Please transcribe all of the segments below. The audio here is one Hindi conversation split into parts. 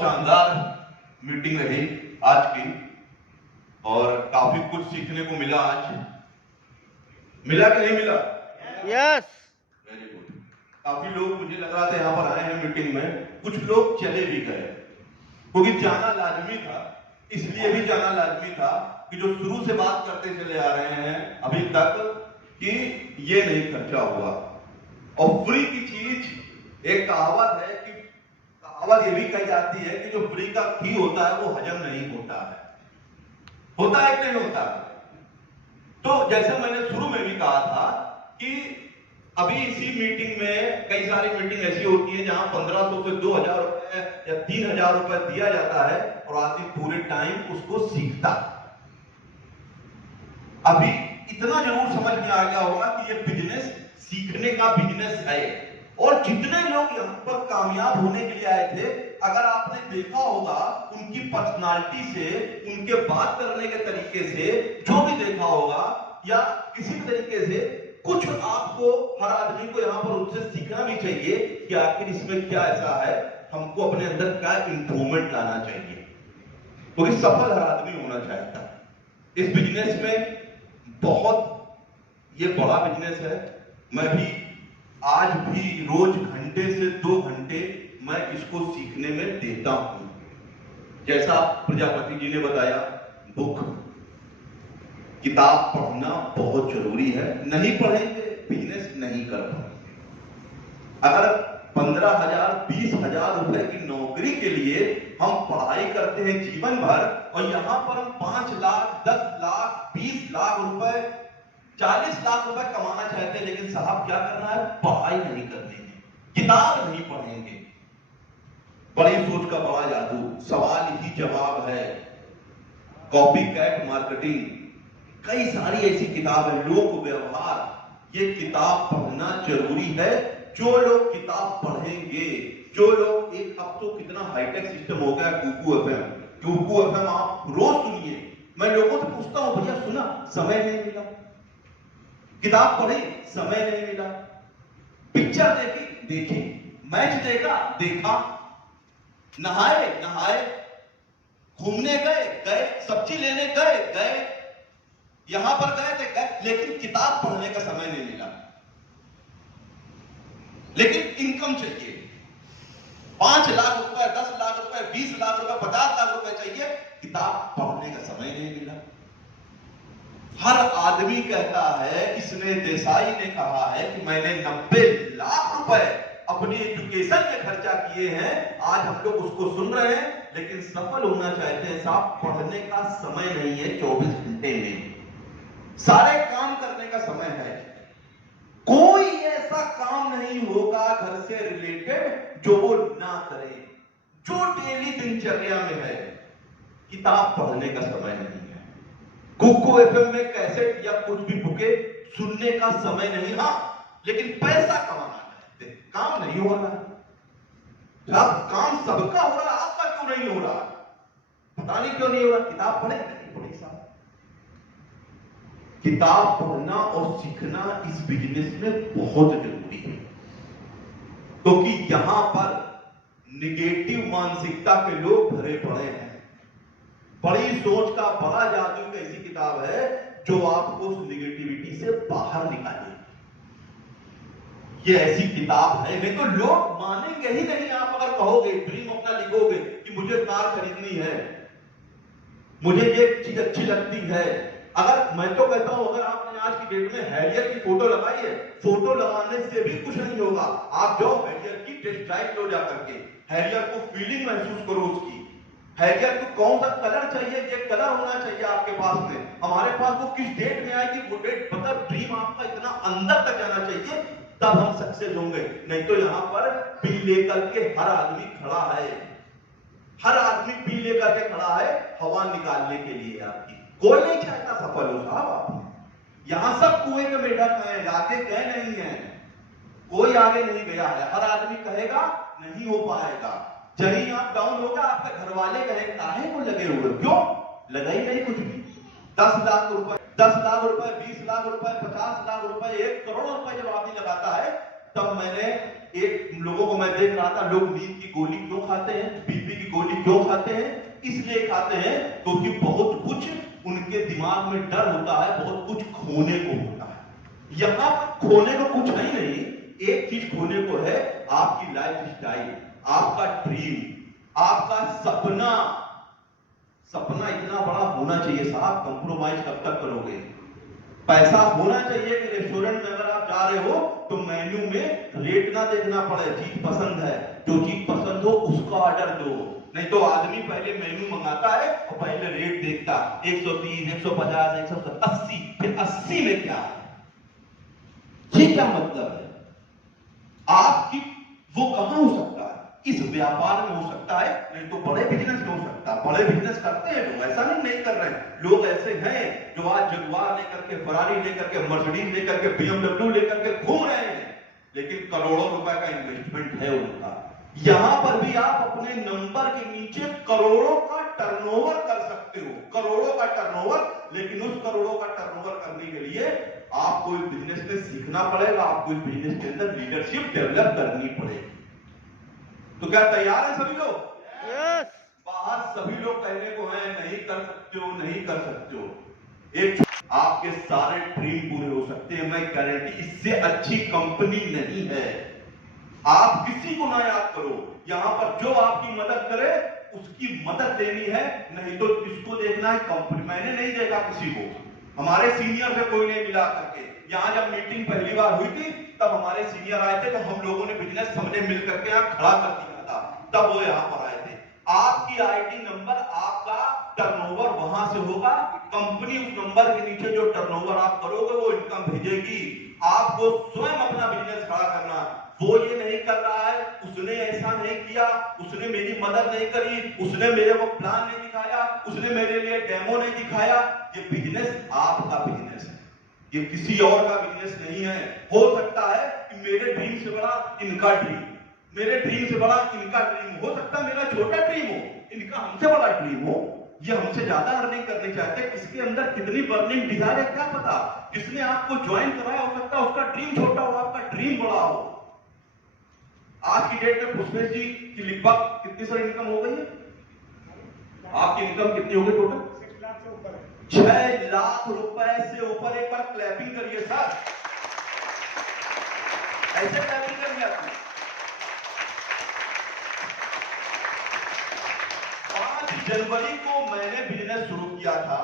शानदार मीटिंग रही आज की और काफी कुछ सीखने को मिला। आज मिला कि नहीं मिला? Yes, very good. काफी लोग मुझे लग रहा था यहाँ पर आए हैं मीटिंग में, कुछ लोग चले भी गए क्योंकि जाना लाजमी था। इसलिए भी जाना लाजमी था कि जो शुरू से बात करते चले आ रहे हैं अभी तक कि ये नहीं खर्चा हुआ। और फ्री की चीज, एक कहावत है कि कहावत ये भी कही जाती है कि जो फ्री का घी होता है वो हजम नहीं होता है। होता है कि नहीं होता? तो जैसे मैंने शुरू में भी कहा था कि अभी इसी मीटिंग में कई सारी मीटिंग ऐसी होती है जहां 1500 से 2000 रुपए या 3000 रुपए दिया जाता है और आदमी पूरे टाइम उसको सीखता। अभी इतना जरूर समझ में आ गया होगा कि ये बिजनेस सीखने का बिजनेस है। और जितने लोग यहां पर कामयाब होने के लिए आए थे, अगर आपने देखा होगा उनकी पर्सनालिटी से, उनके बात करने के तरीके से, जो भी देखा होगा या किसी भी तरीके से, कुछ आपको, हर आदमी को यहां पर उनसे सीखना भी चाहिए कि आखिर इसमें क्या ऐसा है, हमको अपने अंदर क्या इंप्रूवमेंट लाना चाहिए। क्योंकि सफल हर आदमी होना चाहता है। इस बिजनेस में बहुत ये बड़ा बिजनेस है। मैं भी आज भी रोज घंटे से 2 घंटे मैं इसको सीखने में देता हूं। जैसा प्रजापति जी ने बताया, बुक, किताब पढ़ना बहुत जरूरी है। नहीं पढ़ेंगे बिजनेस नहीं कर पाएंगे। अगर 15,000 20,000 रुपए की नौकरी के लिए हम पढ़ाई करते हैं जीवन भर और यहां पर हम 5 लाख 10 लाख 20 लाख रुपए 40 लाख रुपए कमाना चाहते हैं, लेकिन साहब क्या करना है? पढ़ाई नहीं करनी है, किताब नहीं पढ़ेंगे। बड़ी सोच का बड़ा जादू, सवाल ही जवाब है, कॉपी कैट मार्केटिंग, कई सारी ऐसी किताब है, लोक व्यवहार। ये किताब पढ़ना जरूरी है। जो लोग किताब पढ़ेंगे, जो लोग, एक अब तो कितना हाईटेक सिस्टम हो गया, कुकू एफएम आप रोज सुनिए। मैं लोगों से पूछता हूं, भैया सुना? समय नहीं मिला। किताब पढ़ी, समय नहीं मिला। पिक्चर देखी, मैच देखा, नहाए, घूमने गए, सब्जी लेने गए, यहां पर गए, लेकिन किताब पढ़ने का समय नहीं मिला। लेकिन इनकम चाहिए, 5 लाख रुपए, 10 लाख रुपए, 20 लाख रुपए, 50 लाख रुपए चाहिए, किताब पढ़ने का समय नहीं मिला। हर आदमी कहता है, इसने देसाई ने कहा है कि मैंने 90 लाख रुपए अपनी एजुकेशन में खर्चा किए हैं। आज हम लोग उसको सुन रहे हैं, लेकिन सफल होना चाहते हैं। साहब पढ़ने का समय नहीं है 24 घंटे में, सारे काम करने का समय है। कोई ऐसा काम नहीं होगा घर से रिलेटेड जो वो ना करे, जो डेली दिनचर्या में है। किताब पढ़ने का समय नहीं है। कुकू एफएम में कैसेट या कुछ भी बुके सुनने का समय नहीं। हाँ, लेकिन पैसा कमाना चाहते, काम नहीं हो रहा। अब काम सबका हो रहा, आपका क्यों नहीं हो रहा? पता नहीं क्यों नहीं हो रहा। किताब पढ़े नहीं पढ़ी साहब। किताब पढ़ना और सीखना इस बिजनेस में बहुत जरूरी है, क्योंकि यहां पर निगेटिव मानसिकता के लोग भरे पड़े हैं। बड़ी सोच का बड़ा जादू एक ऐसी किताब है जो आपको उस निगेटिविटी से बाहर निकालेगी। ये ऐसी किताब है, नहीं तो लोग मानेंगे ही नहीं। आप अगर कहोगे, ड्रीम अपना लिखोगे कि मुझे कार खरीदनी है, मुझे ये चीज अच्छी लगती है, अगर मैं तो कहता हूं, अगर आपने आज की डेट में हैरियर की फोटो लगाई है, फोटो लगाने से भी कुछ नहीं होगा। आप जाओ हैरियर की टेस्ट ड्राइव लो जाकर के, हैरियर को फीलिंग महसूस करो उसकी। हैरियर को कौन सा कलर चाहिए, ये कलर होना चाहिए आपके पास में। हमारे पास वो किस डेट में आएगी, वो डेट, मतलब ड्रीम आपका इतना अंदर तक जाना चाहिए, तब हम सक्सेस होंगे। नहीं तो यहां पर बिल लेकर के हर आदमी खड़ा है, हर आदमी बिल लेकर के खड़ा है हवा निकालने के लिए आपकी। कोई नहीं चाहता सफल हो साहब आप। यहां सब कुएं में मेढक हैं, आगे गए नहीं है, कोई आगे नहीं गया है। हर आदमी कहेगा नहीं हो पाएगा। जहीं आप डाउन होगा, आपके घर वाले कहेंगे काहे को लगे हुए, क्यों लगा ही नहीं कुछ भी। 10 लाख रुपए, 20 लाख रुपए, 50 लाख रुपए, 1 करोड़ रुपए जब आदमी लगाता है, तब मैंने एक लोगों को मैं देख रहा था, लोग नींद की गोली क्यों खाते हैं, बीपी की गोली क्यों खाते हैं? इसलिए खाते हैं क्योंकि बहुत कुछ उनके दिमाग में डर होता है, बहुत कुछ खोने को होता है। यहां खोने को कुछ है नहीं, एक चीज खोने को है, आपकी लाइफ स्टाइल, आपका ड्रीम, आपका सपना। सपना इतना बड़ा होना चाहिए साहब, कंप्रोमाइज कब तक करोगे? पैसा होना चाहिए कि रेस्टोरेंट में अगर आप जा रहे हो तो मेन्यू में रेट ना देखना पड़े, चीज पसंद है, जो चीज पसंद हो उसका ऑर्डर दो। नहीं तो आदमी पहले मेन्यू मंगाता है और पहले रेट देखता, 130, 150, 180, फिर 80 में क्या है? ये क्या मतलब है? आपकी वो कहां हो सकता है? इस व्यापार में हो सकता है, नहीं तो बड़े बिजनेस में हो सकता है। बड़े बिजनेस करते हैं लोग, ऐसा नहीं कर रहे हैं। लोग ऐसे हैं जो आज जगुआर लेकर के, फरारी लेकर के, मर्सिडीज लेकर के, BMW लेकर के घूम रहे हैं, लेकिन करोड़ों रुपए का इन्वेस्टमेंट है उनका। यहां पर भी आप अपने नंबर के नीचे करोड़ों का टर्नओवर कर सकते हो, करोड़ों का टर्नओवर। लेकिन उस करोड़ों का टर्नओवर करने के लिए आपको इस बिजनेस में सीखना पड़ेगा, आपको इस बिजनेस के अंदर लीडरशिप डेवलप करनी पड़ेगी। तो क्या तैयार है सभी लोग? यस। बाहर सभी लोग कहने को हैं नहीं कर सकते हो, नहीं कर सकते हो। एक आपके सारे ड्रीम पूरे हो सकते हैं, मैं गारंटी, इससे अच्छी कंपनी नहीं है। आप किसी को ना याद करो, यहां पर जो आपकी मदद करे उसकी मदद लेनी है, नहीं तो किसको देखना है? कंपनी। मैंने नहीं देखा किसी को, हमारे सीनियर से कोई नहीं मिला करके। यहां जब मीटिंग पहली बार हुई थी तब हमारे सीनियर आए थे, तो हम लोगों ने बिजनेस हमने मिल करके यहां खड़ा कर दिया था, तब वो यहां पर आए थे। आपकी आईडी नंबर, आपका टर्नओवर वहां से होगा, कंपनी उस नंबर के नीचे जो टर्नओवर आप करोगे वो इनकम भेजेगी। आपको स्वयं अपना बिजनेस खड़ा करना। वो ये नहीं कर रहा है, उसने ऐसा नहीं किया, उसने मेरी मदद नहीं करी, उसने मेरे को प्लान नहीं दिखाया, उसने मेरे लिए डेमो नहीं दिखाया। ये बिजनेस आपका बिजनेस है, ये किसी और का बिजनेस नहीं है। हो सकता है कि मेरे ड्रीम से बड़ा इनका ड्रीम, मेरे ड्रीम से बड़ा इनका ड्रीम हो सकता है, मेरा छोटा ड्रीम हो, इनका हमसे बड़ा ड्रीम हो। ये हमसे ज्यादा अर्निंग करनी चाहते हैं, किसके अंदर कितनी बर्निंग डिजायर है क्या पता। जिसने आपको ज्वाइन कराया हो सकता है उसका ड्रीम छोटा हो, आपका ड्रीम बड़ा हो। आज की डेट में पुष्पेश जी की लगभग कितनी सारी इनकम हो गई है? आपकी इनकम कितनी हो गई टोटल? 6 लाख रुपए से ऊपर। एक बार क्लैपिंग करिए सर, ऐसे क्लैपिंग करिए आपने। 5 जनवरी को मैंने बिजनेस शुरू किया था,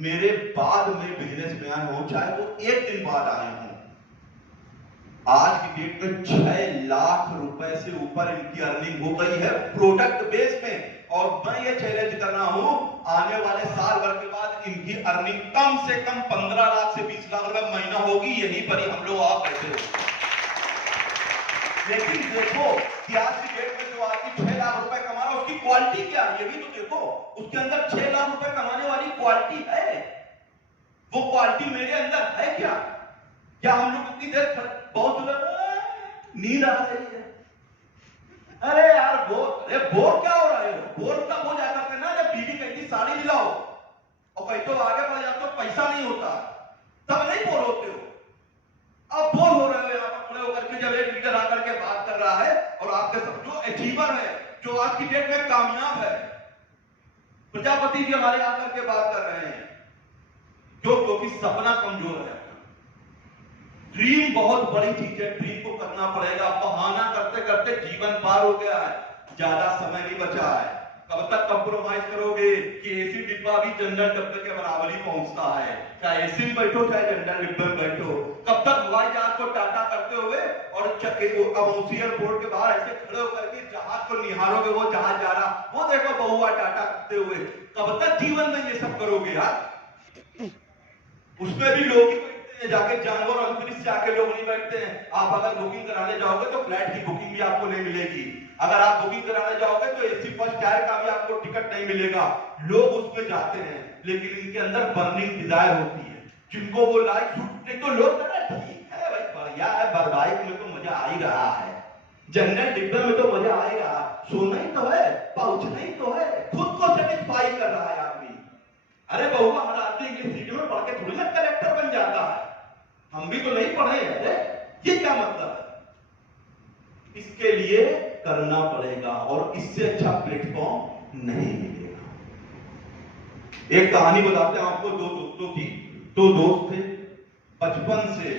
मेरे बाद में बिजनेस में आए हो, चाहे वो एक दिन बाद आए हो। आज की डेट में 6 लाख रुपए से ऊपर इनकी अर्निंग हो गई है प्रोडक्ट बेस में। और मैं ये चैलेंज कर रहा हूं, आने वाले साल भर के बाद इनकी अर्निंग कम से कम 15 लाख से 20 लाख रुपए महीना होगी, यहीं पर ही हम लोग आप बैठे हो। लेकिन देखो कि आज की डेट में जो आदमी 6 लाख रुपए कमा रहा है उसकी क्वालिटी क्या है, ये भी तो देखो। उसके अंदर 6 लाख रुपए कमाने वाली क्वालिटी है, वो क्वालिटी मेरे अंदर है क्या? क्या हम लोग की देर बहुत नींद आ रही है? अरे यार बोर क्या हो रहे हो? बोर कब हो जाता है ना, जब बीवी कहती साड़ी दिलाओ और कहीं तो आगे बढ़ जाते हो, पैसा नहीं होता, तब नहीं बोर होते हो। अब बोर हो रहे हो यहाँ पर खड़े होकर के, जब एक लीडर आकर के बात कर रहा है और आपके सब जो अचीवर है, जो आज की डेट में कामयाब है, प्रजापति जी हमारे आकर के बात कर रहे हैं, क्योंकि सपना कमजोर है। ड्रीम बहुत बड़ी चीज है, ड्रीम को करना पड़ेगा। बहाना करते करते जीवन पार हो गया है, ज्यादा समय नहीं बचा है। कब तक कंप्रोमाइज करोगे कि एसी डिब्बा भी जनरल डब्बे के बराबर ही पहुंचता है? चाहे एसी में बैठो चाहे जनरल डिब्बे में बैठो। कब तक हवाई जहाज को टाटा करते हुए और एयरपोर्ट के बाहर ऐसे खड़े होकर के जहाज को निहारोगे, वो जहाज जा रहा, वो देखो बहुआ टाटा करते हुए, कब तक जीवन में ये सब करोगे यार? उसमें भी लोग जाके जानवर अंतरिक्ष से आके लोग नहीं बैठते हैं। आप अगर बुकिंग कराने जाओगे तो फ्लाइट की बुकिंग भी आपको नहीं मिलेगी। अगर आप बुकिंग कराने जाओगे तो एसी फर्स्ट टायर का भी आपको टिकट नहीं मिलेगा। लोग उसमें जाते हैं, लेकिन इनके अंदर बर्निंग डिजायर होती है, जिनको वो लाइफ सूट। नहीं तो लोग ठीक है भाई, बढ़िया है, बर्बाइक में तो मजा आ ही रहा है, जनरल डिब्बे में तो मजा आ ही रहा, सोना ही तो है, पहुंचना ही तो है, खुद को सेटिस्फाई कर रहा है आदमी। अरे बहुआ हर आदमी इंग्लिश सीट में पढ़ के थोड़ी ना कलेक्टर बन जाता है, हम भी तो नहीं पढ़े हैं। ये क्या मतलब है? इसके लिए करना पड़ेगा और इससे अच्छा प्लेटफॉर्म नहीं मिलेगा। एक कहानी बताते हैं आपको दो दोस्तों की। दो दोस्त थे, बचपन से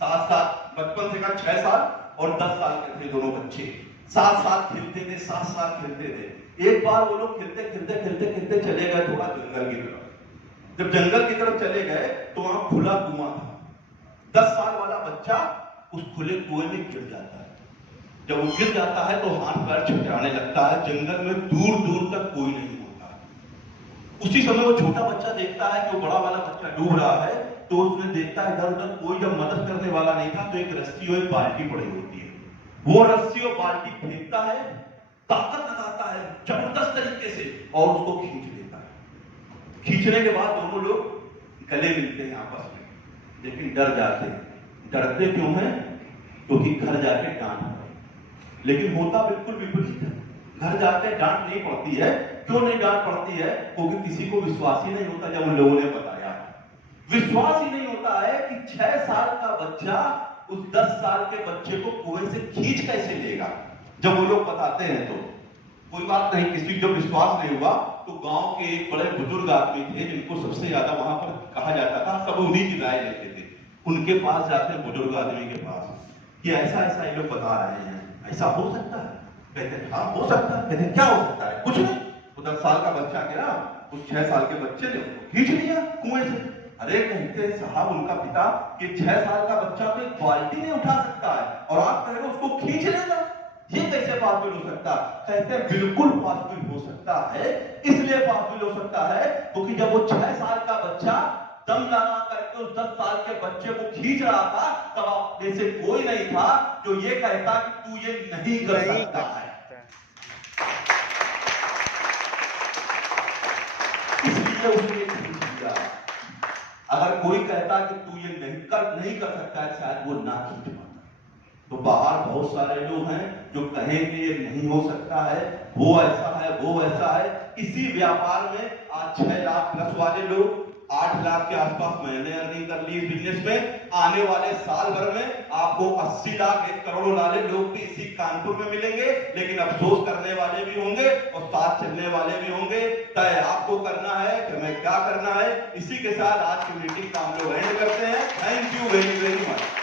बचपन से का 6 साल और 10 साल के थे दोनों बच्चे। साथ साथ खेलते थे, साथ साथ खेलते थे। एक बार वो लोग खेलते खेलते खेलते खेलते चले गए थोड़ा जंगल की तरफ। जब जंगल की तरफ चले गए तो वहां खुला कुआं था। 10 साल वाला बच्चा उस खुले कुएं में गिर जाता है। जब वो गिर जाता है तो हाथ पैर छटपटाने लगता है। जंगल में दूर दूर तक कोई नहीं होता। उसी समय वो छोटा बच्चा देखता है कि वो बड़ा वाला बच्चा डूब रहा है, तो उसने देखता है इधर उधर कोई जब मदद करने वाला नहीं था, तो एक रस्सी और एक बाल्टी पड़ी होती है। वो रस्सी और बाल्टी फेंकता है, ताकत लगाता है जबरदस्त तरीके से और उसको खींच लेता है। खींचने के बाद दोनों लोग गले मिलते हैं आपस में, लेकिन डर जाते हैं। डरते क्यों हैं? क्योंकि घर जाके डांट पड़े। लेकिन होता बिल्कुल विपरीत है। घर जाके डांट नहीं पड़ती है। क्यों नहीं डांट पड़ती है? क्योंकि किसी को विश्वास ही नहीं होता। जब उन लोगों ने बताया, विश्वास ही नहीं होता है कि 6 साल का बच्चा उस 10 साल के बच्चे को कुएं से खींच कैसे लेगा। जब वो लोग बताते हैं तो कोई बात नहीं, किसी को जब विश्वास नहीं हुआ तो गांव के एक बड़े बुजुर्ग आदमी थे जिनको सबसे ज्यादा वहां पर कहा जाता था, सब उन्हीं की राय लेते थे। उनके पास जाते हैं बुजुर्ग आदमी के पास कि ऐसा ऐसा ये लोग बता रहे हैं, ऐसा हो सकता है? कहते हैं हाँ हो सकता है। कहते हैं क्या हो सकता है? कुछ नहीं, वो 10 साल का बच्चा गिरा, उस 6 साल के बच्चे ने उसको खींच लिया कुएं से। अरे कहते साहब उनका पिता कि 6 साल का बच्चा तो एक बाल्टी नहीं उठा सकता है और आप कह रहे हो उसको खींच लेगा, ये कैसे पॉसिबल हो सकता? कहते हैं बिल्कुल पॉसिबल हो सकता है। इसलिए पॉसिबल हो सकता है क्योंकि जब वो 6 साल का बच्चा दम लगा करके उस 10 साल के बच्चे को खींच रहा था, तब आप में से कोई नहीं था जो ये कहता कि तू ये नहीं कर सकता है। इसलिए उसने खींच लिया। अगर कोई कहता कि तू ये नहीं कर सकता है, शायद वो ना खींच पाता। तो बाहर बहुत सारे लोग हैं जो कहेंगे ये नहीं हो सकता है, वो ऐसा है, वो ऐसा है। इसी व्यापार में आज 6 लाख प्लस वाले लोग 8 लाख के आसपास महीने अर्निंग कर ली इस बिजनेस में। आने वाले साल भर में आपको 80 लाख 1 करोड़ वाले लोग भी इसी कानपुर में मिलेंगे। लेकिन अफसोस करने वाले भी होंगे और साथ चलने वाले भी होंगे। तय आपको करना है कि हमें क्या करना है। इसी के साथ आज की मीटिंग का हम लोग एंड करते हैं। Thank you very very much.